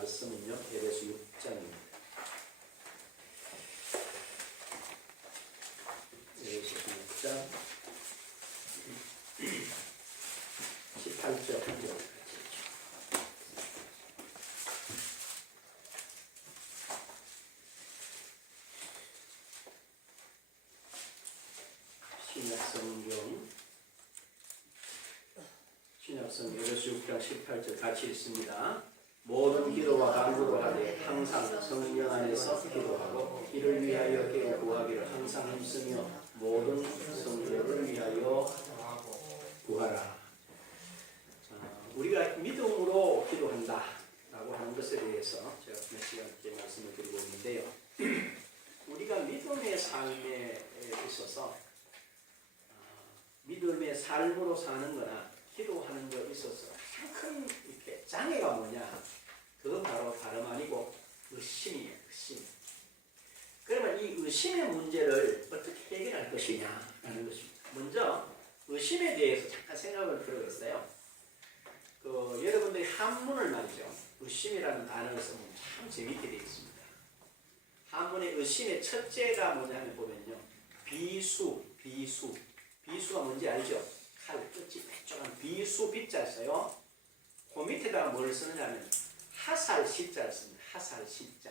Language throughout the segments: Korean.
말씀은요, 에베소 6장입니다. 에베소 6장 18절 한 절. 신약성경 에베소 6장 18절 같이 읽습니다. 모든 기도와 간구로 하되 항상 성령 안에서 기도하고 이를 위하여 구하기를 항상 힘쓰며 모든 성도를 위하여 구하라. 우리가 믿음으로 기도한다 라고 하는 것에 대해서 제가 몇 시간째 말씀을 드리고 있는데요. 우리가 믿음의 삶에 있어서 믿음의 삶으로 사는 거나 기도하는 것에 있어서 큰 이렇게 장애가 뭐냐? 그건 바로 다름 아니고 의심이에요. 의심. 그러면 이 의심의 문제를 어떻게 해결할 것이냐라는 것입니다. 먼저 의심에 대해서 잠깐 생각을 들어봤어요. 여러분들이 한문을 말이죠. 의심이라는 단어를 쓰면 참 재밌게 되어 있습니다. 한문의 의심의 첫째가 뭐냐면 보면요. 비수가 뭔지 알죠? 칼 끝이 빼쪽한 비수 비자를 써요. 그 밑에다가 뭘 쓰느냐면 하살 시자를 씁니다. 하살 시자.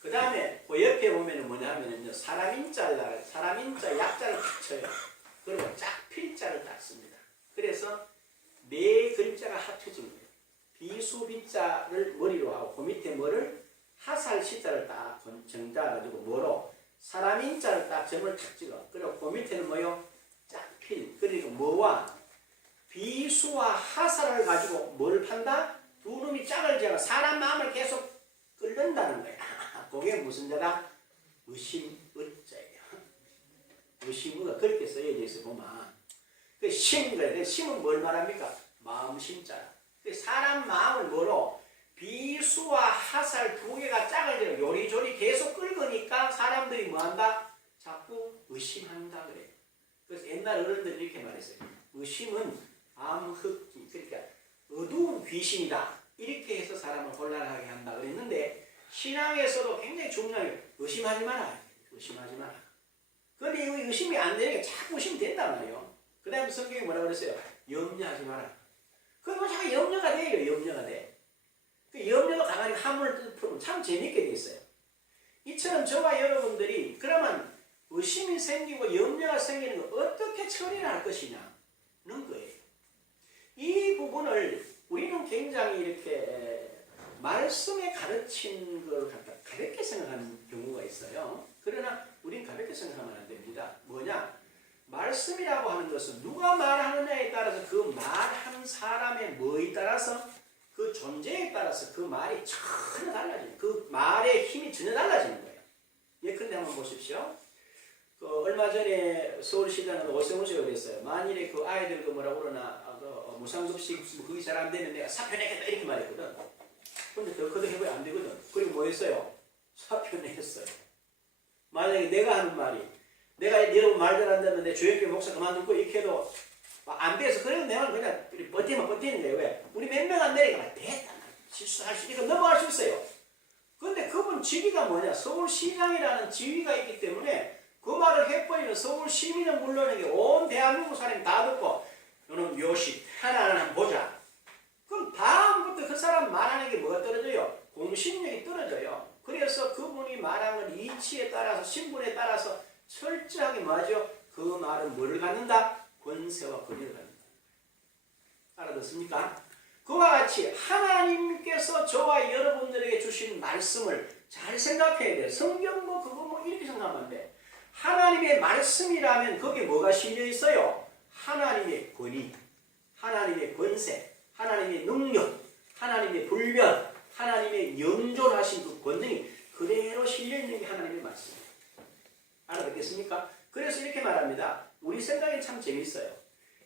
그 다음에 그 옆에 보면은 뭐냐면요. 사람 인자 약자를 딱 쳐요. 그리고 짝필자를 딱 씁니다. 그래서 네 글자가 합쳐진 거예요. 비수 비자를 머리로 하고 그 밑에 뭐를 하살 시자를 딱 정자가지고 뭐로 사람 인자를 딱 점을 탁 찍어. 그리고 그 밑에는 뭐요? 짝필. 그리고 뭐와 비수와 하살을 가지고 뭘 판다? 두 놈이 짝을 지어 사람 마음을 계속 끓는다는 거야. 그게 무슨 자다? 의심의자예요. 의심의가 그렇게 써여져 있어 보면. 그 심은 심은 뭘 말합니까? 마음 심자. 그 사람 마음을 뭐로? 비수와 하살 두 개가 짝을 지어 요리조리 계속 끓으니까 사람들이 뭐한다? 자꾸 의심한다 그래. 그래서 옛날 어른들이 이렇게 말했어요. 의심은 암흑기, 그러니까 어두운 귀신이다. 이렇게 해서 사람을 혼란하게 한다 그랬는데 신앙에서도 굉장히 중요한 게 의심하지 마라. 의심하지 마라. 그런데 이 의심이 안 되는 게 자꾸 의심이 된단 말이에요. 그 다음에 성경이 뭐라고 그랬어요? 염려하지 마라. 그러면 자꾸 염려가 돼요. 염려가 돼. 그 염려가 강하게 함을 풀면 참 재밌게 돼 있어요. 이처럼 저와 여러분들이 그러면 의심이 생기고 염려가 생기는 걸 어떻게 처리를 할 것이냐는 거예요. 이 부분을 우리는 굉장히 이렇게 말씀에 가르친 걸 갖다 가볍게 생각하는 경우가 있어요. 그러나 우리는 가볍게 생각하면 안 됩니다. 뭐냐? 말씀이라고 하는 것은 누가 말하느냐에 따라서 그 말한 사람의 뭐에 따라서 그 존재에 따라서 그 말이 전혀 달라지는 그 말의 힘이 전혀 달라지는 거예요. 예컨대 한번 보십시오. 얼마 전에 서울시장으로 오세훈 씨가 그랬어요. 만일에 그 아이들 뭐라고 그러나 무상급식 그게 잘 안 되면 내가 사표 내겠다 이렇게 말했거든. 근데 더 커도 해보야 안 되거든. 그리고 뭐 했어요? 사표 냈어요. 만약에 내가 하는 말이 내가 여러분 말 잘한다면 내 조영교 목사 그만두고 이렇게 해도 안 돼서 그래도 내가 그냥 버티는 거예요. 왜? 우리 몇 명 안 되니까 됐다. 실수할 수 있고 넘어갈 수 있어요. 근데 그분 직위가 뭐냐? 서울시장이라는 직위가 있기 때문에 그 말을 해버리면 서울 시민은 물론이게 온 대한민국 사람이 다 듣고 너는 묘시 하나는 한번 보자. 그럼 다음부터 그 사람 말하는 게 뭐가 떨어져요? 공신력이 떨어져요. 그래서 그분이 말하는 이치에 따라서 신분에 따라서 철저하게 뭐하죠? 그 말은 뭐를 갖는다? 권세와 권위를 갖는다. 알아듣습니까? 그와 같이 하나님께서 저와 여러분들에게 주신 말씀을 잘 생각해야 돼요. 성경 그거 이렇게 생각하면 안 돼. 하나님의 말씀이라면 거기에 뭐가 실려 있어요? 하나님의 권위, 하나님의 권세, 하나님의 능력, 하나님의 불변, 하나님의 영존하신 그 권능이 그대로 실려 있는 게 하나님의 말씀이에요. 알아듣겠습니까? 그래서 이렇게 말합니다. 우리 생각이 참 재밌어요.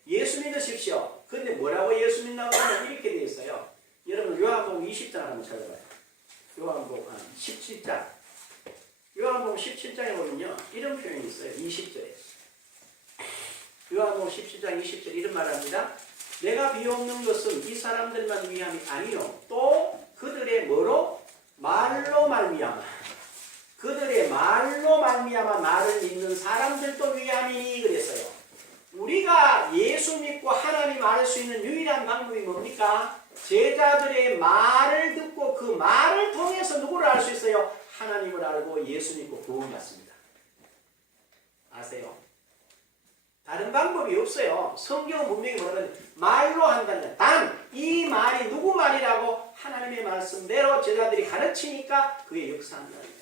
예수 믿으십시오. 근데 뭐라고 예수 믿나고 하면 이렇게 되어 있어요. 여러분 요한복음 20장 한번 찾아봐요. 요한복음 17장. 요한복음 17장에 보면요. 이런 표현이 있어요. 20절에. 요한복음 17장 20절 이런 말합니다. 내가 비옵는 것은 이 사람들만 위함이 아니요 또 그 사람들도 위함이니 그랬어요. 우리가 예수 믿고 하나님 알 수 있는 유일한 방법이 뭡니까? 제자들의 말을 듣고 그 말을 통해서 누구를 알 수 있어요? 하나님을 알고 예수 믿고 구원받습니다. 아세요? 다른 방법이 없어요. 성경은 분명히 뭐라고 말로 한다는 단 이 말이 누구 말이라고 하나님의 말씀대로 제자들이 가르치니까 그게 역사한다는 거예요.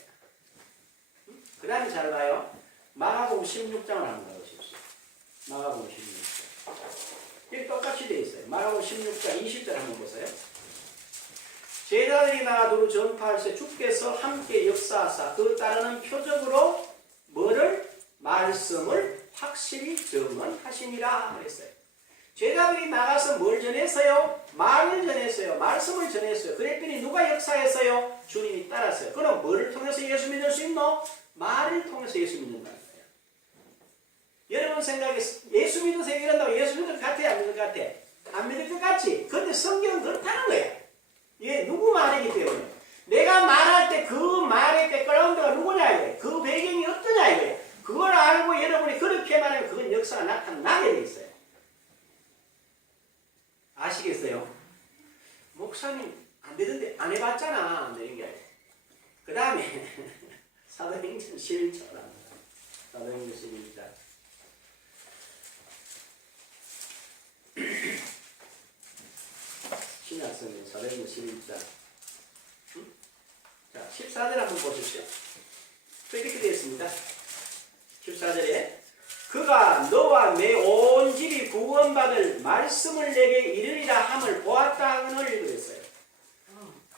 그 다음에 잘 봐요. 마가복음 16장을 한번 보십시오. 마가복음 16장. 여기 똑같이 되어 있어요. 마가복음 16장 20절 한번 보세요. 제자들이 나가 두루 전파할 때 주께서 함께 역사하사 그 따르는 표적으로 뭐를? 말씀을 확실히 증언하시니라 그랬어요. 제자들이 나가서 뭘 전했어요? 말을 전했어요. 말씀을 전했어요. 그랬더니 누가 역사했어요? 주님이 따랐어요. 그럼 뭐를 통해서 예수 믿을 수 있노? 말을 통해서 예수 믿는다는 거예요. 여러분 생각에 예수 믿으세요 이런다고 예수 믿을 것 같아요? 안 믿을 것 같아? 안 믿을 것 같지? 그런데 성경은 그렇다는 거예요. 이게 누구 말이기 때문에 내가 말할 때 그 말의 백그라운드가 누구냐 이거예요. 그 배경이 어떠냐 이거예요. 그걸 알고 여러분이 그렇게 말하면 그건 역사가 나타나게 돼 있어요. 아시겠어요? 목사님 안 되는데 안 해봤잖아. 안 되는 게 아니에요. 그 다음에 사도행전 11장입니다. 사도행전 11장. 신약성경 사도행전 11장. 자, 14절 한번 보십시오. 이렇게 되어 있습니다. 14절에 그가 너와 내 온 집이 구원받을 말씀을 내게 이르리라 함을 보았다 하늘 그랬어요.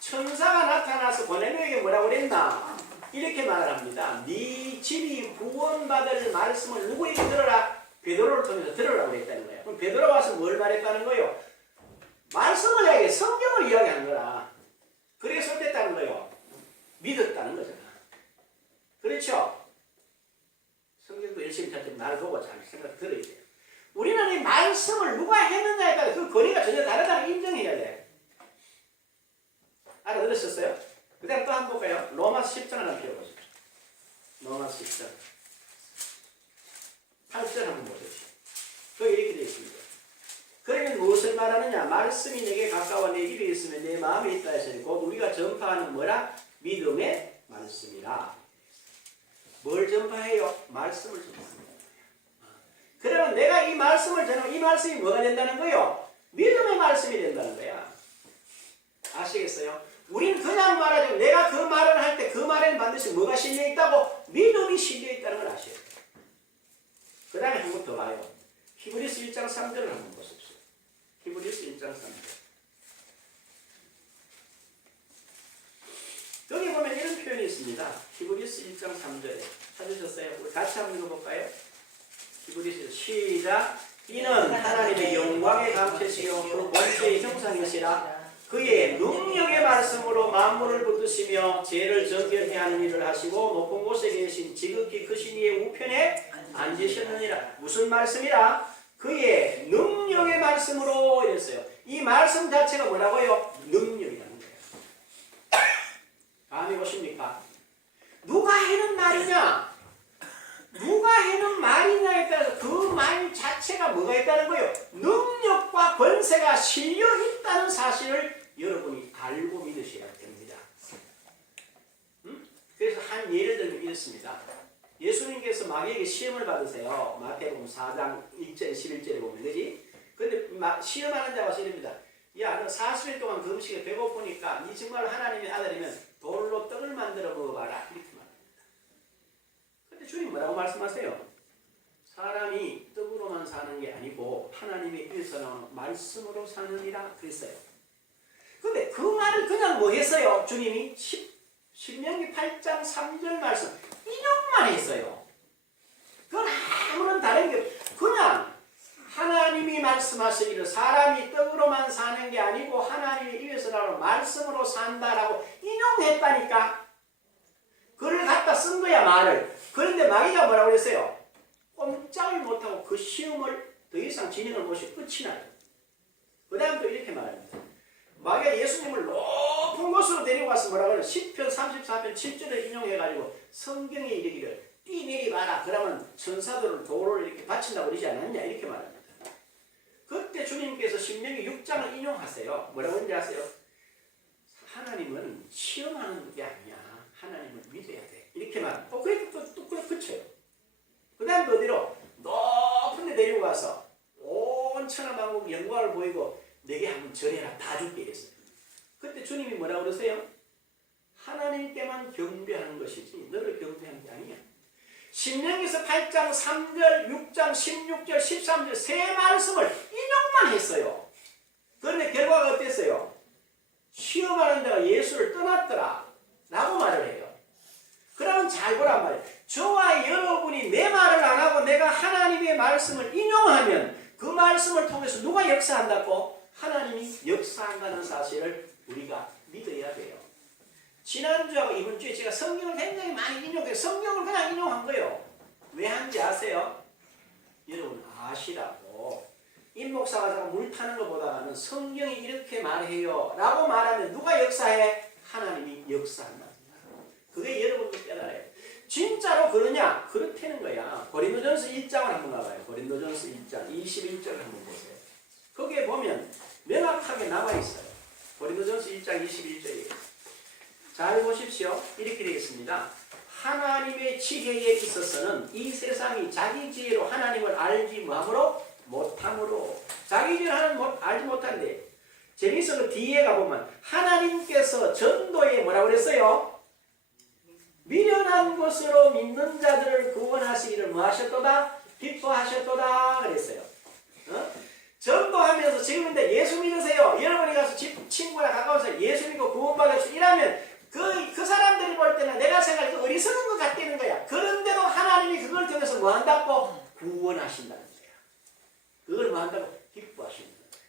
천사가 나타나서 고넬료에게 뭐라고 그랬나? 이렇게 말을 합니다. 네 집이 구원받을 말씀을 누구에게 들어라? 베드로를 통해서 들으라고 그랬다는 거예요. 그럼 베드로가 와서 뭘 말했다는 거예요? 말씀을 이야기해 성경을 이야기한 거라. 그래서 됐다는 거예요. 믿었다는 거잖아. 그렇죠? 성경도 열심히 찾지 나를 보고 잘 생각 들어야 돼요. 우리는 이 말씀을 누가 했느냐에 따라 그 거리가 전혀 다르다는 인정해야 돼. 알아들으셨어요? 그 다음 또 한번 볼까요? 로마서 10장을 한번 펴보십시오. 로마서 10장 8절 한번 보십시오. 거기 이렇게 되어 있습니다. 그러면 무엇을 말하느냐? 말씀이 내게 가까워 내 입에 있으면 내 마음에 있다 했으니 곧 우리가 전파하는 뭐라? 믿음의 말씀이라. 뭘 전파해요? 말씀을 전파합니다. 그러면 내가 이 말씀을 전하면 이 말씀이 뭐가 된다는 거예요? 믿음의 말씀이 된다는 거야. 아시겠어요? 우리는 그냥 말하죠. 내가 그 말을 할 때 그 말에는 반드시 뭐가 실려 있다고? 믿음이 실려 있다는 걸 아셔야 돼요. 그 다음에 한 번 더 봐요. 히브리서 1장 3절을 한번 보십시오. 히브리서 1장 3절. 여기 보면 이런 표현이 있습니다. 히브리서 1장 3절에 찾으셨어요? 우리 같이 한번 읽어볼까요? 히브리서 시작. 이는 하나님의 영광의 감체시요 그 본체의 형상이시라. 그의 능력의 말씀으로 만물을 붙드시며 죄를 정결케 하는 일을 하시고 높은 곳에 계신 지극히 크신 이의 우편에 앉으셨느니라. 무슨 말씀이라? 그의 능력의 말씀으로 이랬어요. 이 말씀 자체가 뭐라고요? 능력이라는 거예요. 감이 오십니까? 누가 해는 말이냐? 누가 해는 말이냐에 따라서 그 말 자체가 뭐가 있다는 거예요? 능력과 권세가 실려 있다는 사실을 여러분이 알고 믿으셔야 됩니다. 그래서 한 예를 들면 이렇습니다. 예수님께서 마귀에게 시험을 받으세요. 마태복음 4장 1절 11절에 보면 그지? 근데 시험하는 자가 와서 이럽니다. 야, 너 40일 동안 금식에 배고프니까 네 정말 하나님의 아들이면 돌로 떡을 만들어 먹어봐라. 이렇게 말합니다. 근데 주님 뭐라고 말씀하세요? 사람이 떡으로만 사는 게 아니고 하나님의 입에서 나오는 말씀으로 사느니라 그랬어요. 근데 그 말을 그냥 뭐 했어요? 주님이 신명기 8장 3절 말씀 인용만 했어요. 그건 아무런 다른 게 그냥 하나님이 말씀하시기를 사람이 떡으로만 사는 게 아니고 하나님의 입에서 나오는 말씀으로 산다라고 인용했다니까. 그를 갖다 쓴 거야 말을. 그런데 마귀가 뭐라고 그랬어요? 꼼짝을 못하고 그 시험을 더 이상 진행을 못해 끝이 나요. 그 다음 또 이렇게 말합니다. 마귀가 예수님을 높은 곳으로 데리고 가서 뭐라고 해요? 10편 34편 7절을 인용해가지고 성경에 이르기를 뛰내리 봐라. 그러면 천사들은 돌을 이렇게 바친다고 그러지 않았냐? 이렇게 말합니다. 그때 주님께서 신명기 6장을 인용하세요. 뭐라고 하는지 아세요? 하나님은 시험하는 게 아니야. 하나님을 믿어야 돼. 이렇게 말합니다. 그래도 또 그쳐요. 그 다음 어디로? 높은 데 내리고 가서 온 천하만국 영광을 보이고 내게 한번 절해라. 다 줄게 이랬어요. 그때 주님이 뭐라고 그러세요? 하나님께만 경배하는 것이지 너를 경배하는 게 아니야. 신명기서 8장 3절, 6장 16절, 13절 세 말씀을 인용만 했어요. 그런데 결과가 어땠어요? 시험하는 자가 예수를 떠났더라 라고 말을 해요. 그러면 잘 보란 말이에요. 저와 여러분이 내 말을 안 하고 내가 하나님의 말씀을 인용하면 그 말씀을 통해서 누가 역사한다고? 하나님이 역사한다는 사실을 우리가 믿어야 돼요. 지난주하고 이번주에 제가 성경을 굉장히 많이 인용해요. 성경을 그냥 인용한 거예요. 왜 한지 아세요? 여러분 아시라고. 임 목사가 자꾸 물 타는 것보다는 성경이 이렇게 말해요 라고 말하면 누가 역사해? 하나님이 역사한다. 그게 여러분도 깨달아요. 진짜로 그러냐? 그렇다는 거야. 고린도전서 1장을 한번 가봐요. 고린도전서 1장 21절을 한번 보세요. 거기에 보면 명확하게 나와 있어요. 고린도전서 1장 21절이에요. 잘 보십시오. 이렇게 되겠습니다. 하나님의 지혜에 있어서는 이 세상이 자기 지혜로 하나님을 알지 못함으로 자기 지혜로 하나님을 알지 못하는데 재미있어. 그 뒤에 가보면 하나님께서 전도에 뭐라고 그랬어요? 미련한 것으로 믿는 자들을 구원하시기를 뭐하셨도다? 기뻐하셨도다 그랬어요. 전도하면서 지금 근데 예수 믿으세요. 여러분이 가서 친구랑 가까워서 예수 믿고 구원받으시고 이러면 그 사람들이 볼 때는 내가 생각해도 어리석은 것 같다는 거야. 그런데도 하나님이 그걸 통해서 뭐 한다고? 구원하신다는 거야. 그걸 뭐 한다고? 기뻐하신다는 거야.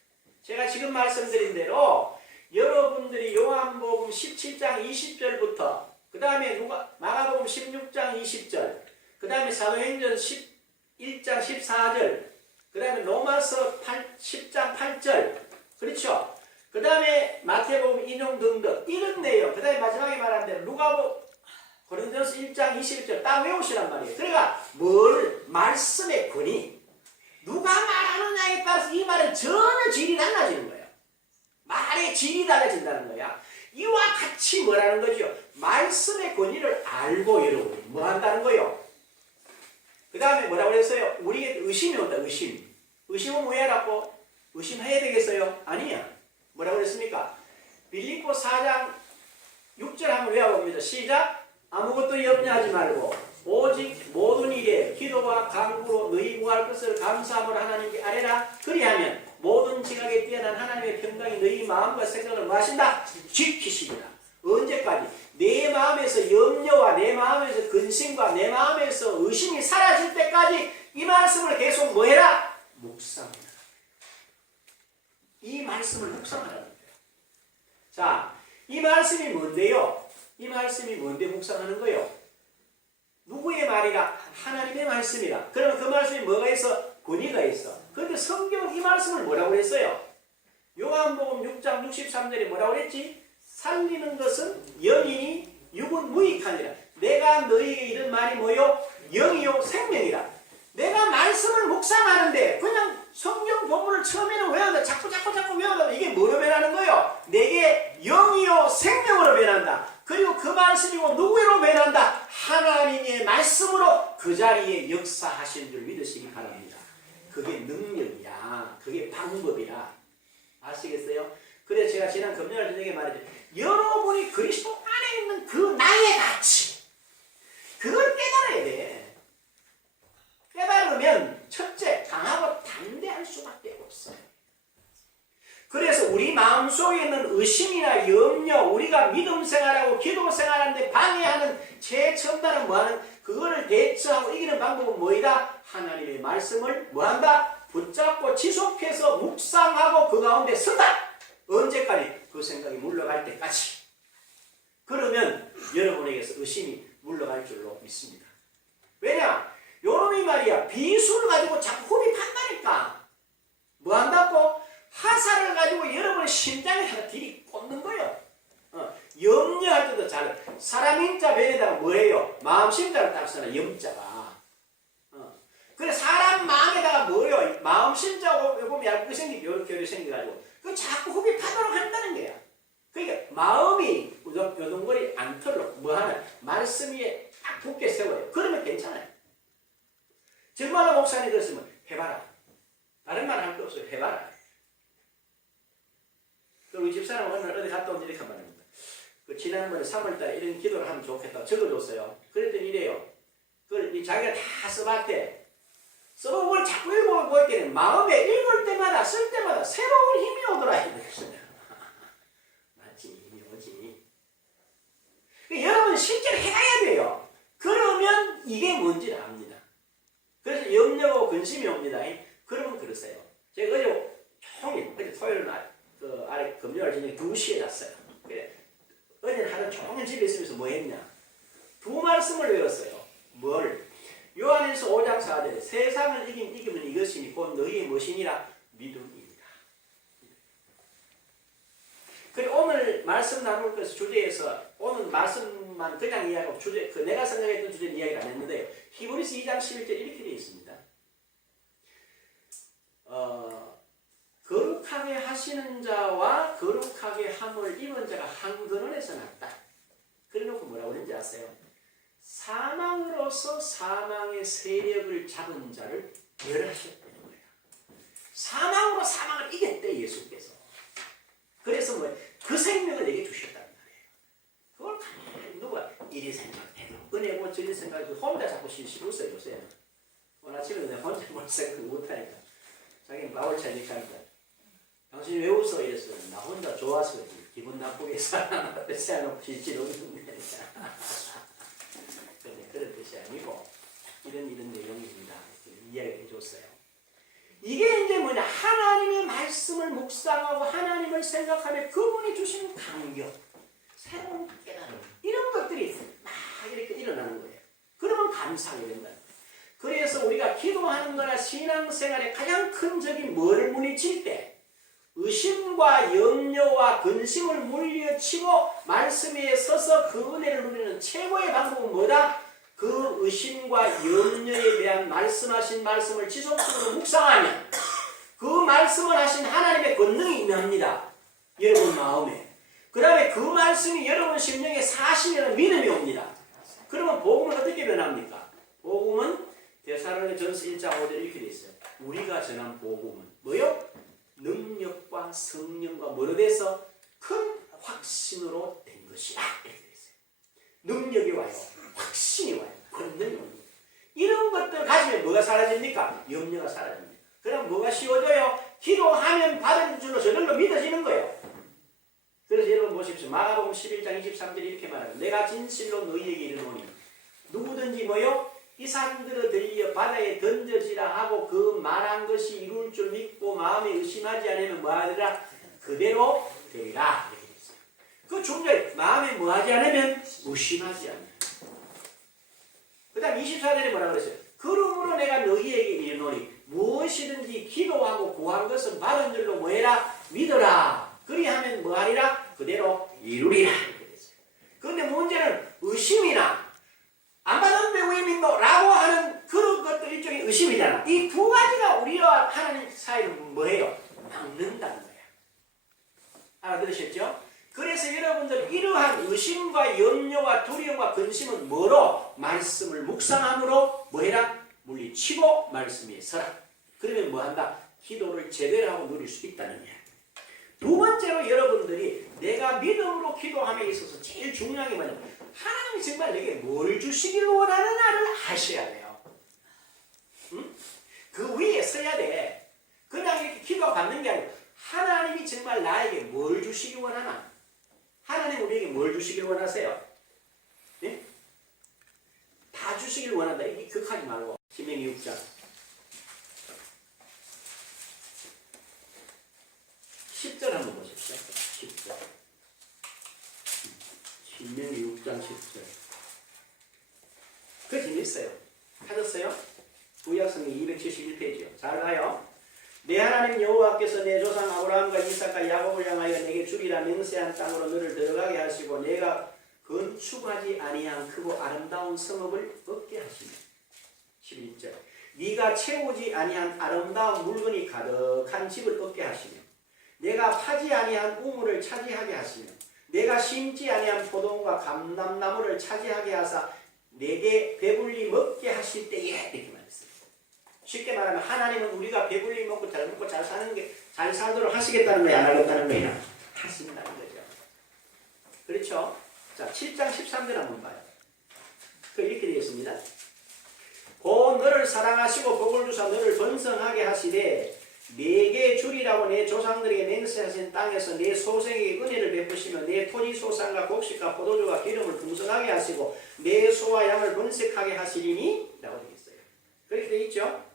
제가 지금 말씀드린 대로 여러분들이 요한복음 17장 20절부터 그 다음에 마가복음 16장 20절 그 다음에 사도행전 11장 14절 그 다음에 로마서 10장 8절 그렇죠? 그 다음에 마태복음 인용 등등 이런 내용 그 다음에 마지막에 말한 대로 누가복음 고린도전서 1장 21절 딱 외우시란 말이에요. 그러니까 뭘 말씀의 권위 누가 말하느냐에 따라서 이 말은 전혀 질이 달라지는 거예요. 말의 질이 달라진다는 거야. 이와 같이 뭐라는 거죠? 말씀의 권위를 알고 여러분이 뭐 한다는 거예요? 그 다음에 뭐라고 그랬어요? 우리에게 의심이 온다. 의심은 왜 하라고? 의심해야 되겠어요? 아니야. 뭐라고 그랬습니까? 빌립보 4장 6절 한번 외워봅니다. 시작. 아무것도 염려하지 말고 오직 모든 일에 기도와 간구로 너희 구할 것을 감사함으로 하나님께 아뢰라. 그리하면 모든 지각에 뛰어난 하나님의 평강이 너희 마음과 생각을 뭐 하신다? 지키시리라. 언제까지? 내 마음에서 염려와 내 마음에서 근심과 내 마음에서 의심이 사라질 때까지 이 말씀을 계속 뭐 해라? 묵상해라. 이 말씀을 묵상하라는 거예요. 자, 이 말씀이 뭔데요? 이 말씀이 뭔데 묵상하는 거예요? 누구의 말이라? 하나님의 말씀이라. 그러면 그 말씀이 뭐가 있어? 권위가 있어. 그런데 성경은 이 말씀을 뭐라고 그랬어요? 요한복음 6장 63절에 뭐라고 그랬지? 살리는 것은 영이니 육은 무익하니라. 내가 너희에게 이런 말이 뭐요? 영이요 생명이라. 내가 말씀을 묵상하는데 그냥 성경 본문을 처음에는 외워도 자꾸 외워도 이게 뭐로 변하는 거예요? 내게 영이요 생명으로 변한다. 그리고 그 말씀이고 누구로 변한다? 하나님의 말씀으로 그 자리에 역사하신 줄 믿으시기 바랍니다. 그게 능력이야. 그게 방법이라. 아시겠어요? 그래서 제가 지난 금요일 저녁에 말했죠. 여러분이 그리스도 안에 있는 그 나의 가치 그걸 깨달아야 돼. 깨달으면 첫째 강하고 담대할 수밖에 없어요. 그래서 우리 마음속에 있는 의심이나 염려 우리가 믿음 생활하고 기도 생활하는데 방해하는 최첨단은 뭐하는 그거를 대처하고 이기는 방법은 뭐이다? 하나님의 말씀을 뭐한다? 붙잡고 지속해서 묵상하고 그 가운데 서다. 언제까지? 그 생각이 물러갈 때까지. 그러면 여러분에게서 의심이 물러갈 줄로 믿습니다. 왜냐? 요놈이 말이야 비수를 가지고 자꾸 혼입한다니까. 뭐 한다고? 화살을 가지고 여러분의 심장에 하나 들이 꽂는 거예요. 염려할 때도 잘 사람 인자 변에다가 뭐예요? 마음 심자를 딱 쓰나 염자가. 그래 사람 마음에다가 뭐예요? 마음 심자고 보면 얇게 생기고 요렇게 생겨가지고 그 자꾸 흡입 하도록 한다는 거야. 그러니까 마음이 요동거리 않도록 뭐하는 말씀 위에 딱 굳게 세워요. 그러면 괜찮아요. 정말 목사님 그랬으면 해봐라. 다른 말 할 거 없어요. 해봐라. 우리 집사람 오늘 어디 갔다 온 이렇게 말합니다. 그 지난번에 3월달에 이런 기도를 하면 좋겠다 적어줬어요. 그랬더니 이래요. 그걸 자기가 다 써봤대. 써보고 뭘 자꾸 읽어보니까 마음에 읽을 때마다 쓸 때마다 새로운 힘이 오더라. 맞지? 힘이 오지. 여러분 실제로 해야 돼요. 그러면 이게 뭔지를 압니다. 그래서 염려고 근심이 옵니다. 그러면 그러세요. 제가 어제 종일, 어제 토요일 날, 아래 금요일 저녁 2시에 잤어요. 그래. 어제는 하루 종일 집에 있으면서 뭐 했냐? 두 말씀을 외웠어요. 뭘? 요한일서 5장 4절에 세상을 이기면 이것이니 곧 너희의 무엇이니라? 믿음입니다. 그리고 오늘 말씀 나눌 것의 주제에서 오늘 말씀만 그냥 이야기하고 주제, 내가 생각했던 주제는 이야기를 안 했는데요. 히브리서 2장 11절 이렇게 되어 있습니다. 거룩하게 하시는 자와 거룩하게 함을 입은 자가 한 근원에서 났다. 그래놓고 뭐라고 그러는지 아세요? 사망으로서 사망의 세력을 잡은 자를 멸하셨다는 거예요. 사망으로 사망을 이겼대 예수께서. 그래서 그 생명을 내게 주셨다는 말이에요. 그걸 가만히 누가 이리 생각해도 은혜고 저리 생각해도 혼자 자꾸 실실 웃어요. 요새. 오늘 아침에 내가 혼자 뭘 생각 못하니까 자기는 바울 차니까 당신이 왜 웃어? 이랬어요. 나 혼자 좋아서 기분 나쁘게 살아남았대. 세워놓고 실실 웃는다니까. 근데 그런 뜻이 아니고 이런 내용입니다. 이야기를 해줬어요. 이게 이제 뭐냐? 하나님의 말씀을 묵상하고 하나님을 생각하며 그분이 주시는 감격, 새로운 깨달음 이런 것들이 막 이렇게 일어나는 거예요. 그러면 감사하게 된다. 그래서 우리가 기도하는 거나 신앙생활에 가장 큰 적이 뭐를 물리칠 때? 의심과 염려와 근심을 물리치고 말씀 위에 서서 그 은혜를 누리는 최고의 방법은 뭐다? 그 의심과 염려에 대한 말씀하신 말씀을 지속적으로 묵상하면 그 말씀을 하신 하나님의 권능이 임합니다. 여러분 마음에. 그 다음에 그 말씀이 여러분 심령에 사시면 믿음이 옵니다. 그러면 복음은 어떻게 변합니까? 복음은 데살로니가전서 1장 5절 이렇게 되어 있어요. 우리가 전한 복음은 뭐요? 능력과 성령과 뭐로 돼서 큰 확신으로 된 것이다. 이렇게 되어 있어요. 능력이 와요. 확신이 와요. 권능이 옵니다. 이런 것들 가지면 뭐가 사라집니까? 염려가 사라집니다. 그럼 뭐가 쉬워져요? 기도하면 받은 줄로 저절로 믿어지는 거예요. 그래서 여러분 보십시오. 마가복음 11장 23절 이렇게 말합니다. 내가 진실로 너희에게 이르노니 누구든지 뭐요? 이 산들을 들려 바다에 던져지라 하고 그 말한 것이 이룰 줄 믿고 마음에 의심하지 않으면 뭐하리라? 그대로 되리라. 이렇게 됐어요. 그 중요해. 마음에 뭐하지 않으면 의심하지 않으면. 그 다음 24절에 뭐라 그랬어요? 그러므로 내가 너희에게 이르노니 무엇이든지 기도하고 구한 것은 받은 줄로 뭐해라? 믿어라. 그리하면 뭐하리라? 그대로 이루리라. 이렇게 됐어요. 그런데 문제는 의심이나 안 받았는데 왜 믿노? 라고 하는 그런 것들 일종의 의심이잖아. 이 두 가지가 우리와 하나님 사이를 뭐예요? 막는다는 거야. 알아들으셨죠? 그래서 여러분들 이러한 의심과 염려와 두려움과 근심은 뭐로? 말씀을 묵상함으로 뭐해라? 물리치고 말씀 위에 서라. 그러면 뭐한다? 기도를 제대로 하고 누릴 수 있다는 거야. 두 번째로 여러분들이 내가 믿음으로 기도함에 있어서 제일 중요한 게 뭐냐면 하나님이 정말 내게 뭘 주시기를 원하느냐를 아셔야 돼요. 응? 그 위에 서야 돼. 그냥 이렇게 기도 받는 게 아니고 하나님이 정말 나에게 뭘 주시기 원하나? 하나님 우리에게 뭘 주시길 원하세요? 네? 다 주시길 원한다. 이게 극하지 말고. 신명기 6장 10절 한번 보십시오. 10절. 신명기 6장 10절. 그거 재밌어요. 찾았어요? 구약성경 271페이지요. 잘 가요. 내 하나님 여호와께서 내 조상 아브라함과 이삭과 야곱을 향하여 내게 주리라 맹세한 땅으로 너를 들어가게 하시고 하시고 내가 건축하지 아니한 크고 아름다운 성읍을 얻게 하시며 11절 네가 채우지 아니한 아름다운 물건이 가득한 집을 얻게 하시며 내가 파지 아니한 우물을 차지하게 하시며 내가 심지 아니한 포도원과 감람나무를 차지하게 하사 내게 배불리 먹게 하실 때에 이렇게 말했어요. 쉽게 말하면 하나님은 우리가 배불리 먹고 잘 사는 게 잘 살도록 하시겠다는 거야, 안 하겠다는 거야? 하신다는 거죠. 그렇죠? 자, 7장 13절 한번 봐요. 이렇게 되어 있습니다. 곧 너를 사랑하시고 복을 주사 너를 번성하게 하시되 내게 주리라고 내 조상들에게 맹세하신 땅에서 내 소생에게 은혜를 베푸시며 내 토지 소산과 곡식과 포도주와 기름을 풍성하게 하시고 내 소와 양을 번식하게 하시리니 라고 되어 있어요. 그렇게 되어 있죠?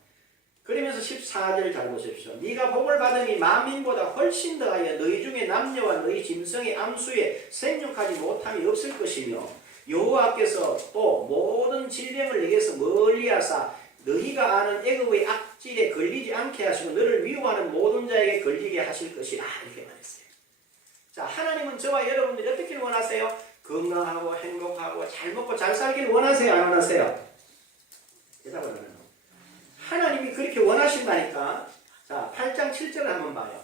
그러면서 14절 잘 보십시오. 네가 복을 받으니 만민보다 훨씬 더하여 너희 중에 남녀와 너희 짐승의 암수에 생육하지 못함이 없을 것이며 여호와께서 또 모든 질병을 내게서 멀리하사 너희가 아는 애굽의 악질에 걸리지 않게 하시고 너를 미워하는 모든 자에게 걸리게 하실 것이라 이렇게 말했어요. 자, 하나님은 저와 여러분들이 어떻게 원하세요? 건강하고 행복하고 잘 먹고 잘 살기를 원하세요? 안 원하세요? 대답을 안 해요. 하나님이 그렇게 원하신다니까. 자, 8장 7절을 한번 봐요.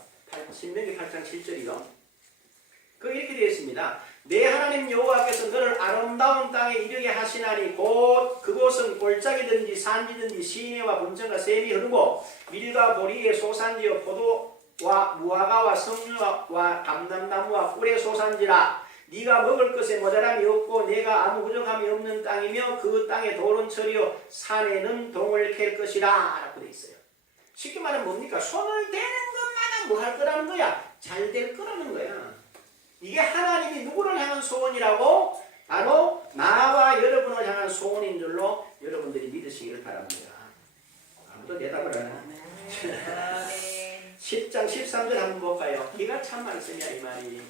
신명기 8장 7절이요. 이렇게 되어 있습니다. 내 하나님 여호와께서 너를 아름다운 땅에 이르게 하시나니 곧 그곳은 골짜기든지 산지든지 시내와 분천과 샘이 흐르고 밀과 보리의 소산지요 포도와 무화과와 석류와 감람나무와 꿀의 소산지라. 네가 먹을 것에 모자람이 없고 내가 아무 부족함이 없는 땅이며 그 땅에 돌은 철이요 산에는 동을 캘 것이라 라고 되어 있어요. 쉽게 말하면 뭡니까? 손을 대는 것마다 뭐 할 거라는 거야? 잘 될 거라는 거야. 이게 하나님이 누구를 향한 소원이라고? 바로 나와 여러분을 향한 소원인 줄로 여러분들이 믿으시기를 바랍니다. 아무도 대답을 안 하네. 10장 13절 한번 볼까요? 기가 참 많습니다. 이 말이.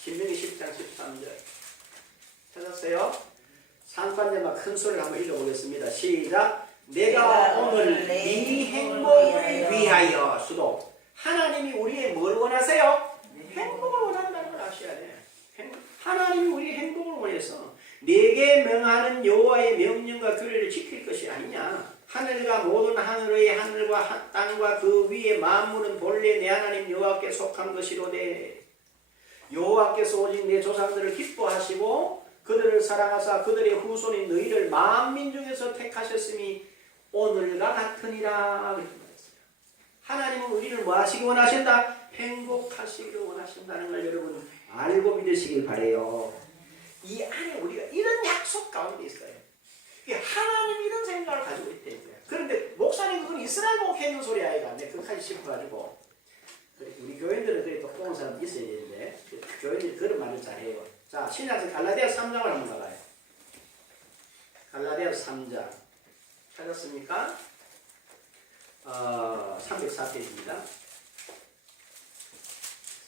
신명기 10장 13절 찾았어요? 상반절만 큰 소리를 한번 읽어보겠습니다. 시작. 내가 오늘 네 행복을 위하여 수도. 하나님이 우리의 뭘 원하세요? 행복을 원한다는 걸 아셔야 돼. 하나님이 우리의 행복을 원해서 내게 명하는 여호와의 명령과 규례를 지킬 것이 아니냐. 하늘과 모든 하늘의 하늘과 땅과 그 위의 만물은 본래 내 하나님 여호와께 속한 것이로되 여호와께서 오직 내 조상들을 기뻐하시고 그들을 사랑하사 그들의 후손인 너희를 만민 중에서 택하셨음이 오늘과 같으니라. 그렇게 말했어요. 하나님은 우리를 뭐 하시기 원하신다? 행복하시기를 원하신다는 걸 여러분 알고 믿으시길 바래요. 이 안에 우리가 이런 약속 가운데 있어요. 하나님이 이런 생각을 가지고 있다는 거야. 그런데 목사님 그건 이스라엘 목회 있는 소리 아이가 내 그까지 싶어가지고 우리 교인들은 그래 똑똑한 사람 있어야 되는데 교인들이 그런 말을 잘해요. 자, 신약성 갈라디아서 3장을 한번 가봐요. 갈라디아서 3장 찾았습니까? 304페이지입니다.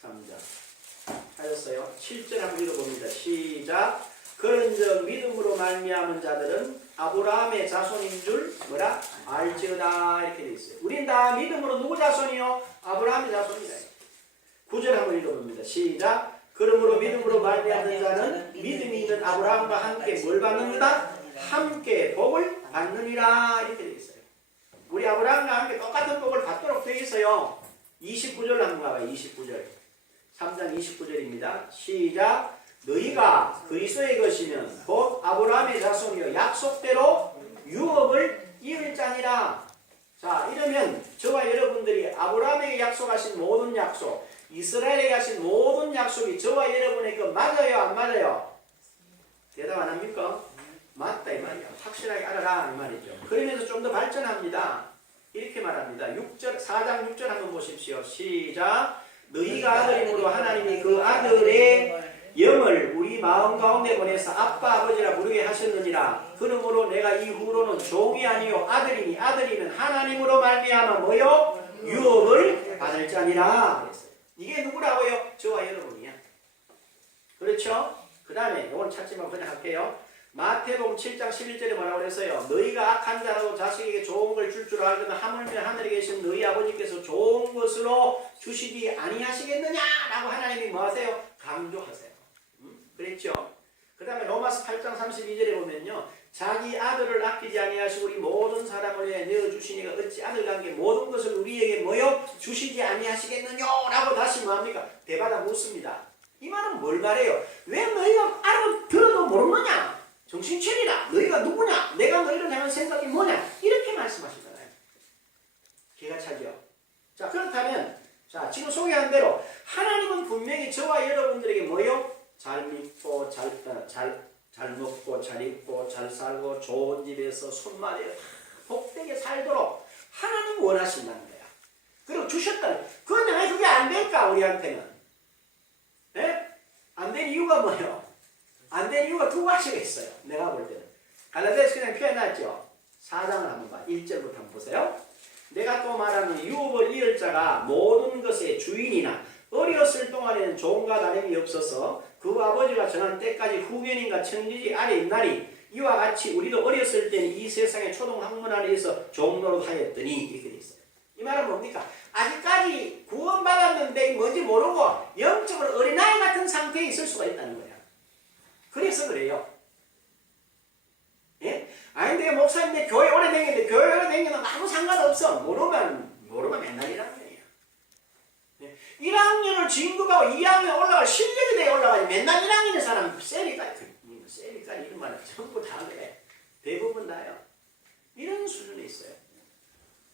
3장 찾았어요? 7절 한번 읽어봅니다. 시작. 그런즉 믿음으로 말미암은 자들은 아브라함의 자손인 줄 뭐라? 알지어다. 이렇게 되어 있어요. 우린 다 믿음으로 누구 자손이요? 아브라함의 자손이다. 9절 한번 읽어봅니다. 시작. 그러므로 믿음으로 말미암는 자는 믿음이 있는 아브라함과 함께 뭘 받는다? 함께 복을 받느니라. 이렇게 되어 있어요. 우리 아브라함과 함께 똑같은 복을 받도록 되어 있어요. 29절 한번 가봐요. 29절 3장 29절입니다. 시작. 너희가 그리스도의 것이면 곧 아브라함의 자손이여 약속대로 유업을 이을 자니라. 자, 이러면 저와 여러분들이 아브라함에게 약속하신 모든 약속, 이스라엘에게 하신 모든 약속이 저와 여러분에게 맞아요, 안 맞아요? 대답 안 합니까? 맞다 이 말이야. 확실하게 알아라 이 말이죠. 그러면서 좀 더 발전합니다. 이렇게 말합니다. 6절, 4장 6절 한번 보십시오. 시작. 너희가 아들임으로 하나님이 그 아들의 영을 우리 마음 가운데 보내서 아빠 아버지라 부르게 하셨느니라. 그러므로 내가 이후로는 종이 아니요 아들이니 아들이는 하나님으로 말미암아 뭐요? 유업을 받을 자니라. 그랬어요. 이게 누구라고요? 저와 여러분이야. 그렇죠? 그 다음에 이건 찾지만 그냥 할게요. 마태복음 7장 11절에 뭐라고 그랬어요? 너희가 악한 자라도 자식에게 좋은 걸 줄 줄 알거든 하물며 하늘에 계신 너희 아버지께서 좋은 것으로 주시지 아니하시겠느냐라고 하나님이 뭐 하세요? 강조하세요. 그랬죠? 그 다음에 로마서 8장 32절에 보면요. 자기 아들을 아끼지 아니하시고 우리 모든 사람을 위해 내어주시니까 어찌 아들 관계 모든 것을 우리에게 뭐요? 주시지 아니하시겠느냐? 라고 다시 뭐합니까? 대받아 묻습니다. 이 말은 뭘 말해요? 왜 너희가 알아들어도 모르느냐? 정신 차리라. 너희가 누구냐? 내가 너희를 향한 생각이 뭐냐? 이렇게 말씀하시잖아요. 기가 차죠? 자, 그렇다면 자, 지금 소개한 대로 하나님은 분명히 저와 여러분들에게 뭐요? 잘 믿고 잘 먹고 잘 입고 잘 살고 좋은 집에서 손맛에 복되게 살도록 하나님 원하신다는 거야. 그리고 주셨다는. 그런데 왜 그게 안 될까 우리한테는? 예? 안 된 이유가 뭐예요? 안 된 이유가 두 가지가 있어요. 내가 볼 때는. 갈라디아서 그냥 표현했죠. 4장을 한번 봐. 1절부터 한번 보세요. 내가 또 말하는 유업을 이을 자가 모든 것의 주인이나 어리었을 동안에는 종과 다름이 없어서 그 아버지가 정한 때까지 후견인과 천지지 아래 있나니 이와 같이 우리도 어렸을 때는 이 세상의 초동 학문 안에서 종로로 하였더니 이렇게 돼 있어요. 이 말은 뭡니까? 아직까지 구원받았는데 뭔지 모르고 영적으로 어린아이 같은 상태에 있을 수가 있다는 거야. 그래서 그래요. 예? 아니 내가 목사님인데 교회 오래 다녔는데 교회 오래 다니면 아무 상관없어. 모르면 맨날 1학년이야. 예? 1학년을 진급하고 2학년 올라갈 실력이 돼 올라가지. 맨날 1학년인 사람은 셀이까지 이런 말은 전부 다 그래. 대부분 다요. 이런 수준에 있어요.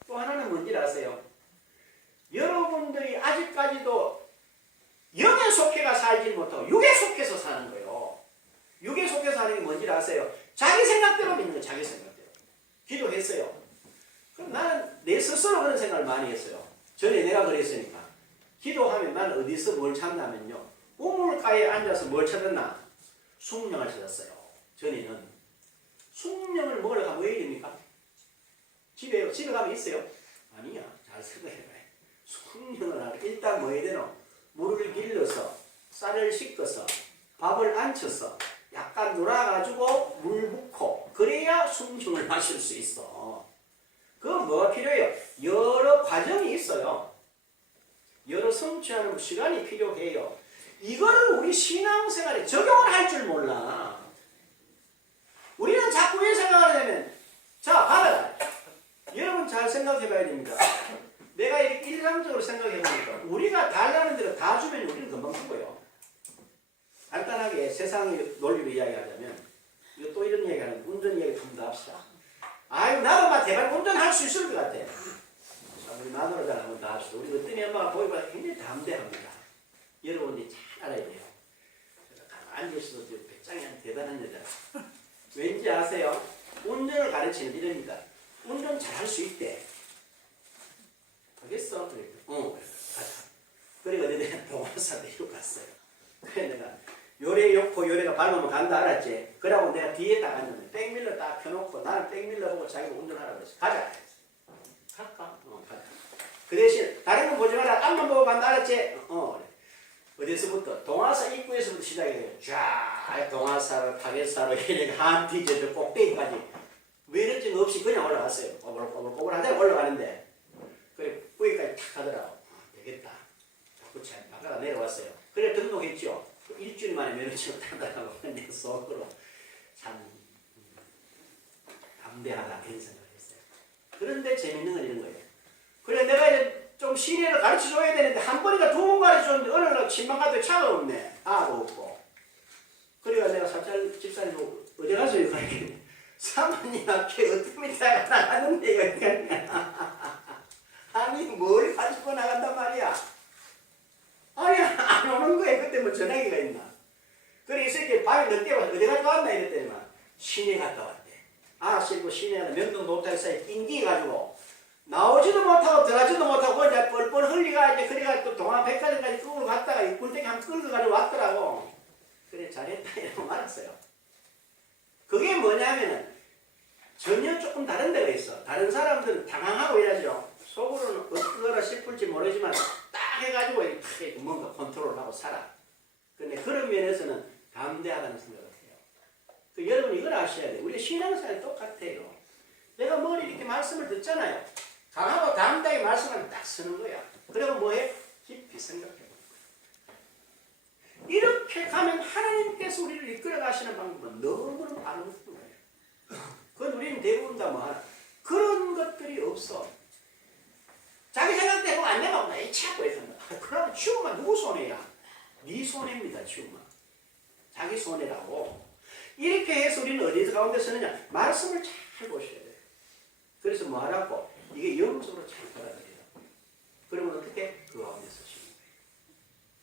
또 하나는 뭔지 아세요? 여러분들이 아직까지도 영에 속해가 살지 못하고 육에 속해서 사는 거예요. 육에 속해서 사는 게 뭔지 아세요? 자기 생각대로 믿는 거예요. 자기 생각대로. 기도했어요. 그럼 나는 내 스스로 그런 생각을 많이 했어요. 전에 내가 그랬으니까. 기도하면 나는 어디서 뭘 찾냐면요. 우물가에 앉아서 뭘 찾았나? 숭령을 찾았어요. 전에는. 숭령을 먹으러 가면 왜 됩니까? 집에 가면 있어요? 아니야. 잘 생각해봐요. 숭령을 하러 일단 뭐 해야 되노? 물을 길러서 쌀을 씻어서 밥을 안쳐서 약간 놀아가지고 물 붓고 그래야 숭령을 마실 수 있어. 그건 뭐가 필요해요? 여러 과정이 있어요. 여러 성취하는 시간이 필요해요. 이거를 우리 신앙생활에 적용을 할 줄 몰라. 우리는 자꾸 왜 생각하냐면 자 봐라. 여러분 잘 생각해 봐야 됩니다. 내가 이렇게 일상적으로 생각해 보니까 우리가 달라는 대로 다 주면 우리는 금방 죽어요. 간단하게 세상의 논리로 이야기하자면 이거 또 이런 이야기하는 운전 이야기 좀 더 합시다. 아유 나도 막 대박 운전할 수 있을 것 같아. 우리 마누라들 한번 더 합시다. 우리 어떤 엄마가 보기보다 굉장히 담대합니다. 여러분이 잘 알아야 돼요. 앉아있어도 배짱이 대단한 여자. 왠지 아세요? 운전을 가르치는 이럽니다. 운전 잘할 수 있대. 알겠어? 가자. 그리고 내가 동화사 데리고 갔어요. 그래 내가 요래 놓고 요래가 밟으면 간다 알았지? 그러고 내가 뒤에 딱 앉았는데 백밀러 딱 켜놓고 나는 백밀러 보고 자기가 운전하라고 그랬어. 가자. 갈까? 가자. 그 대신 다른 건 보지 마라. 앞만 보고 간다 알았지? 그래. 어디서부터? 동화사 입구에서부터 시작해요. 쫙 동화사로 타겟사로 이렇게 한 뒤에 저 꼭대기까지 외래증 없이 그냥 올라갔어요. 꼬불꼬불꼬불하다 올라가는데 그래 거기까지 탁 가더라고. 되겠다. 자꾸 잘 바다가 내려왔어요. 그래 등록했죠. 일주일 만에 면허증을 타더라고. 내 속으로 참 담대하다 그런 생각을 했어요. 그런데 재밌는 건 이런 거예요. 그래 내가 이제 좀 시내를 가르쳐줘야 되는데 한 번인가 두 번 가르쳐줬는데 어느 날 신방 갔더니 차가 없네. 아도 없고. 그래가 내가 사찰 집사님 어디 가서 이거 가르치는데 사모님 앞에 어떻게 차가 나가는데 여기가 아니 뭘 가지고 나간단 말이야. 아니 안 오는 거야. 그때 뭐 전화기가 있나. 그래 이 새끼 밤에 늦게 와서 어디 갔다 왔나 이랬더니만 시내 갔다 왔대. 싣고 시내 가서 명동 노타기 사이에 낑기가지고 나오지도 못하고 들어가지도 못하고 이제 뻘뻘 흘리가 이제 그래가 또 동화백화점까지 끌고 갔다가 이 굴뚝이 한 끌고 가지고 왔더라고. 그래 잘했다 이러고 말았어요. 그게 뭐냐면은 전혀 조금 다른 데가 있어. 다른 사람들은 당황하고 이러죠. 속으로는 어떠거라 싶을지 모르지만 딱 해가지고 이렇게 뭔가 컨트롤하고 살아. 근데 그런 면에서는 담대하다는 생각을 해요. 여러분 이걸 아셔야 돼요. 우리 신앙생활이 똑같아요. 내가 뭘 이렇게 말씀을 듣잖아요. 강하고 담대하게 말씀하면 딱 쓰는 거야. 그리고 뭐해? 깊이 생각해 보는 거야. 이렇게 가면 하나님께서 우리를 이끌어 가시는 방법은 너무너무 아름다운 거예요. 그건 우리는 대부분 다 뭐 하나 그런 것들이 없어. 자기 생각대로 안 되면 나 이치하고 해서 그러면 치우면 누구 손해야? 네 손해입니다. 치우면 자기 손해라고. 이렇게 해서 우리는 어디서 가운데 서느냐? 말씀을 잘 보셔야 돼요. 그래서 뭐 하라고? 이게 영적으로 잘 받아들여요. 그러면 어떻게? 그 가운데 서시는 거예요.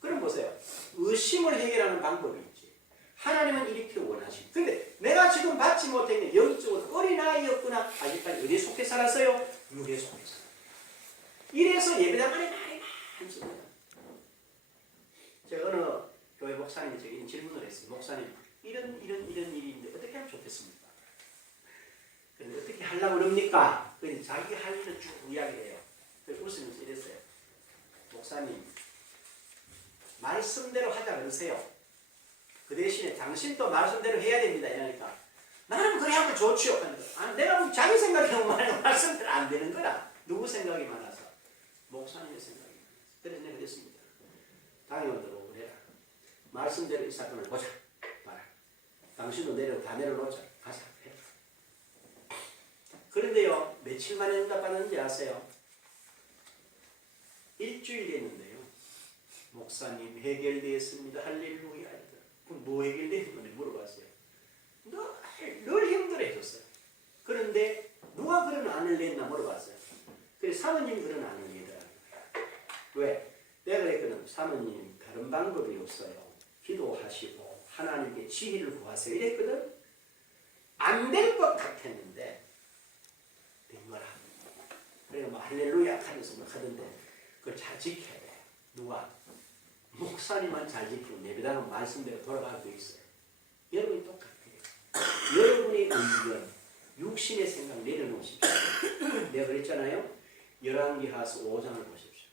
그럼 보세요. 의심을 해결하는 방법이 있지. 하나님은 이렇게 원하시고. 근데 내가 지금 받지 못했는데 영적으로 어린아이였구나. 아직까지 어디에 속해 살았어요? 육에 속해 살았어요. 이래서 예배당 안에 말이 많습니다. 제가 어느 교회 목사님이 저기 질문을 했어요. 목사님, 이런 일인데 어떻게 하면 좋겠습니까? 그런데 어떻게 하려고 그럽니까? 그래서 자기 할 일을 쭉 이야기해요. 그래서 웃으면서 이랬어요. 목사님, 말씀대로 하자 그러세요. 그 대신에 당신도 말씀대로 해야 됩니다. 이러니까 나는 그래 하면 좋지요. 내가 뭐 자기 생각이 너무 많아서 말씀대로 안 되는 거라. 누구 생각이 많아서? 목사님의 생각이 많아서. 그래서 내가 그랬습니다. 당연대로 그래라. 말씀대로 이 사건을 보자. 봐라. 당신도 다 내려놓자. 가자. 해라. 그런데요, 며칠 만에 응답받았는지 아세요? 일주일 됐는데요. 목사님 해결되었습니다. 할렐루야. 그럼 뭐 해결된 건지 물어봤어요. 늘 힘들어졌어요. 그런데 누가 그런 안을 냈나 물어봤어요. 그래서 사모님이 그런 안을 내더라고요. 왜? 내가 그랬거든. 사모님 다른 방법이 없어요. 기도하시고 하나님께 지혜를 구하세요. 이랬거든. 안 될 것 같았는데 된 거라. 그래서 뭐 할렐루야 하면서 뭐 하던데 그걸 잘 지켜야 돼요. 누가? 목사님만 잘 지키고 예배당은 말씀대로 돌아가고 있어요. 여러분이 똑같아요. 여러분의 의견, 육신의 생각 내려놓으십시오. 내가 그랬잖아요. 열왕기하서 5장을 보십시오.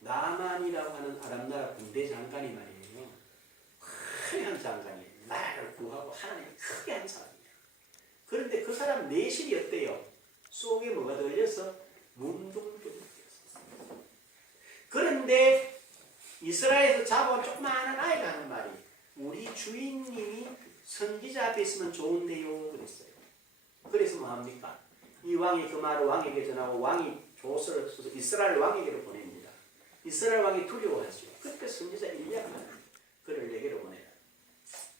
나만이라고 하는 아람나라 군대 장관이 말이에요. 크게 한 장관이에요. 나라를 구하고 하나님이 크게 한 사람이에요. 그런데 그 사람 내실이 어때요? 속에 뭐가 들려서 문둥병이 되었어요. 그런데 이스라엘에서 잡아온 조그마한 아이가 하는 말이 우리 주인님이 선지자 앞에 있으면 좋은데요 그랬어요. 그래서 뭐합니까? 이 왕이 그 말을 왕에게 전하고 왕이 조서를 써서 이스라엘 왕에게로 보냅니다. 이스라엘 왕이 두려워하죠. 그때 선지자 일리야가 그를 내게로 보내라.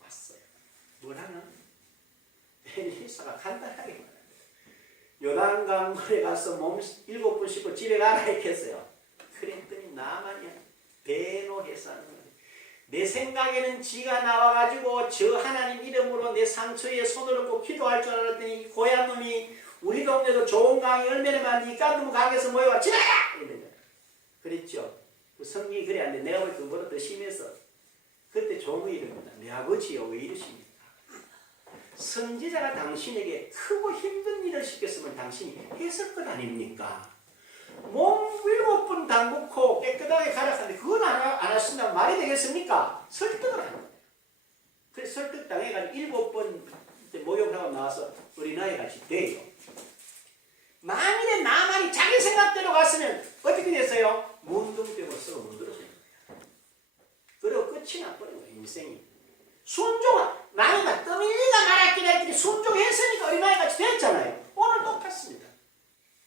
왔어요. 뭐라는? 엘리사가 간단하게 말합니다. 요단강물에 가서 몸 7번 씻고 집에 가라 이렇게 했어요. 그랬더니 나만이 대노해서 하는 거예요. 내 생각에는 지가 나와가지고 저 하나님 이름으로 내 상처에 손을 얹고 기도할 줄 알았더니 고얀 놈이 우리 동네도 좋은 강이 얼마나 많은데 이 깐놈 강에서 모여와 지나가! 이런 거예요. 그랬죠. 그 성경이 그래 안 돼. 내가 볼 때 그보다 더 심해서 그때 종이 이릅니다. 내 아버지요 왜 이러십니까? 선지자가 당신에게 크고 힘든 일을 시켰으면 당신이 했을 것 아닙니까? 몸 7번 담그고 깨끗하게 갈았는데 그건 안 하신다고 말이 되겠습니까? 설득을 하는 거예요. 그래서 설득당해가지고 7번 목욕하고 나와서 어린아이 같이 돼요. 만일에 나만이 자기 생각대로 갔으면 어떻게 됐어요? 문둥병을 쓰고 문드러지는 거예요. 그리고 끝이 나버린 거예요. 인생이. 순종아 나이가 떠밀리가 말았긴 했더니 순종했으니까 어린아이 같이 됐잖아요. 오늘 똑같습니다.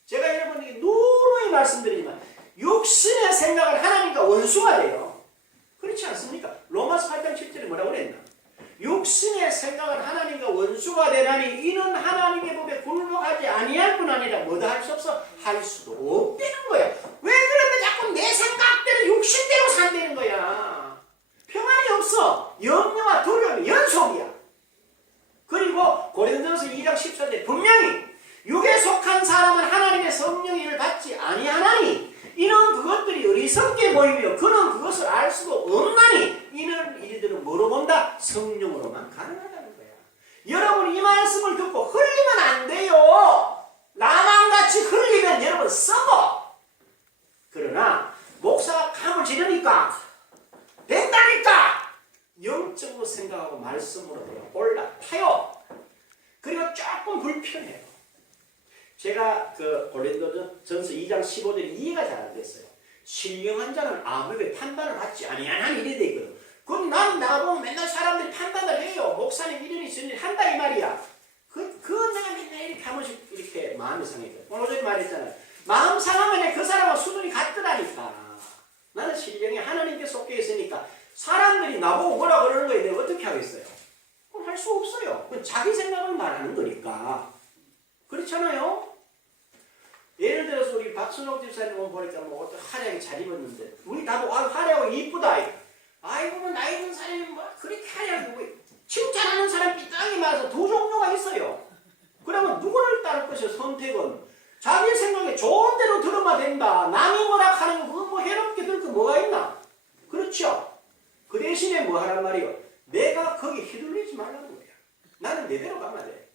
제가 여러분에게 누누이 말씀드리지만 육신의 생각은 하나님과 원수가 돼요. 그렇지 않습니까? 로마서 8장 7절에 뭐라고 그랬나? 육신의 생각은 하나님과 원수가 되나니 이는 하나님의 법에 굴복하지 아니할 뿐 아니라 뭐도 할 수 없어 할 수도 없다는 거야. 왜 그러면 자꾸 내 생각대로 육신대로 산다는 거야. 평안이 없어. 염려와 두려움이 연속이야. 그리고 고린도전서 2장 14절에 분명히 육에 속한 사람은 하나님의 성령의 일을 받지 아니하나니 이는 그것들이 어리석게 보이며 그는 그것을 알 수도 없나니 이는 이들은 뭐로 본다? 성령으로만 가능하다는 거야. 여러분 이 말씀을 듣고 흘리면 안 돼요. 나만같이 흘리면 여러분 썩어. 그러나 목사가 감을 지르니까 된다니까 영적으로 생각하고 말씀으로 올라타요. 그리고 조금 불편해요. 제가 그 고린도전서 2장 15절에 이해가 잘 안 됐어요. 신령한 자는 아무에게 판단을 받지 아니하나니 이래 돼 있거든. 그럼 나는 나가보면 맨날 사람들이 판단을 해요. 목사님 이런이 저런이 한다 이 말이야. 그 내가 맨날 이렇게 한 번씩 이렇게 마음이 상해요. 오늘 어제 말했잖아요. 마음 상하면 그 사람과 수준이 같더라니까. 나는 신령이 하나님께 속해 있으니까 사람들이 나보고 뭐라 그러는 거에 내가 어떻게 하겠어요? 그럼 할 수 없어요. 그건 자기 생각을 말하는 거니까. 그렇잖아요? 예를 들어서 우리 박순옥 집사님 보니까 뭐 어떤 화려하게 잘 입었는데 우리 다 보고 화려하고 이쁘다. 아이고 뭐 나이 든 사람이 뭐 그렇게 화려하게 뭐 칭찬하는 사람 삐딱이 많아서 두 종류가 있어요. 그러면 누구를 따를 것이요? 선택은 자기 생각에 좋은 대로 들으면 된다. 남이 뭐라 하는 거 그거 뭐 해롭게 들을 거 뭐가 있나? 그렇죠? 그 대신에 뭐 하란 말이요? 내가 거기 휘둘리지 말라는 거야. 나는 내대로 가면 돼.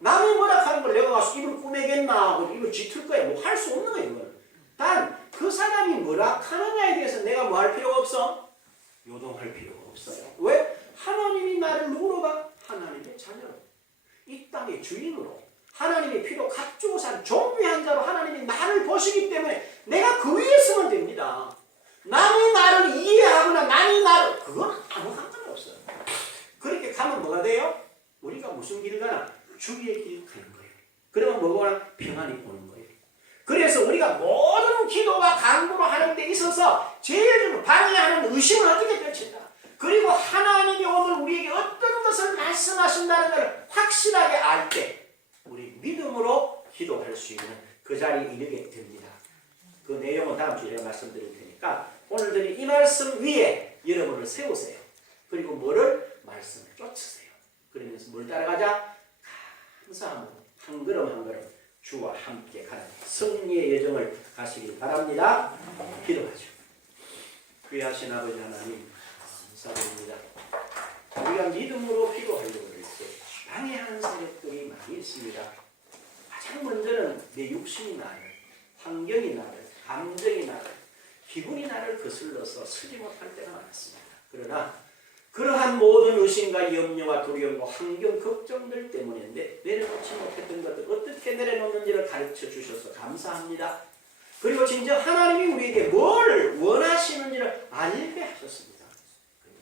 남이 뭐라 하는 걸 내가 가서 입을 꾸매겠나? 입을 짙을 거야. 뭐 할 수 없는 거야 이건. 단 그 사람이 뭐라 하느냐에 대해서 내가 뭐 할 필요가 없어? 요동할 필요가 없어요. 왜? 하나님이 나를 누구로 봐? 하나님의 자녀로. 이 땅의 주인으로. 하나님의 피로 값주고 산 존귀한 자로 하나님이 나를 보시기 때문에 내가 그 위에 서면 됩니다. 남이 나를 이해하거나 남이 나를 그건 아무 상관이 없어요. 그렇게 가면 뭐가 돼요? 우리가 무슨 길을 가나? 주의 길을 가는 거예요. 그러면 뭐가 평안이 오는 거예요. 그래서 우리가 모든 기도와 간구로 하는 데 있어서 제일 방해하는 의심을 어떻게 떨친다. 그리고 하나님이 오늘 우리에게 어떤 것을 말씀하신다는 것을 확실하게 알 때 우리 믿음으로 기도할 수 있는 그 자리에 이르게 됩니다. 그 내용은 다음 주에 제가 말씀드릴 테니까 오늘들이 이 말씀 위에 여러분을 세우세요. 그리고 뭐를? 말씀을 쫓으세요. 그러면서 뭘 따라가자? 감사함으로 한 걸음 한 걸음 주와 함께 가는 승리의 여정을 가시길 바랍니다. 기도하죠. 귀하신 아버지 하나님 감사드립니다. 우리가 믿음으로 기도하려고 할 때 방해하는 세력들이 많이 있습니다. 가장 먼저는 내 육신이 나를, 환경이 나를, 감정이 나를, 기분이 나를 거슬러서 서지 못할 때가 많습니다. 그러나 그러한 모든 의심과 염려와 두려움과 환경 걱정들 때문에 내려놓지 못했던 것들 어떻게 내려놓는지를 가르쳐 주셔서 감사합니다. 그리고 진정 하나님이 우리에게 뭘 원하시는지를 알게 하셨습니다.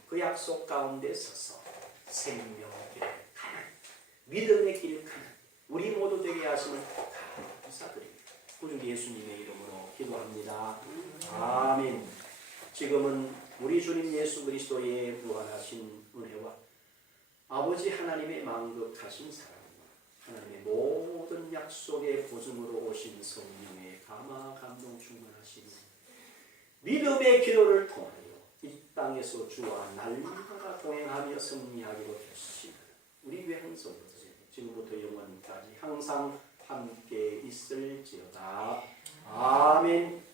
그 약속 가운데 서서 생명의 길을 가는 믿음의 길을 가는 우리 모두 되게 하심을 감사드립니다. 구주 예수님의 이름으로 기도합니다. 아멘. 지금은 우리 주님 예수 그리스도의 무한하신 은혜와 아버지 하나님의 만극하신 사랑, 하나님의 모든 약속의 보증으로 오신 성령의 감화 감동 충만하신 믿음의 기도를 통하여 이 땅에서 주와 날마다 동행하며 승리하기로 결심 우리 외행성부터 지금부터 영원까지 항상 함께 있을지어다. 아멘.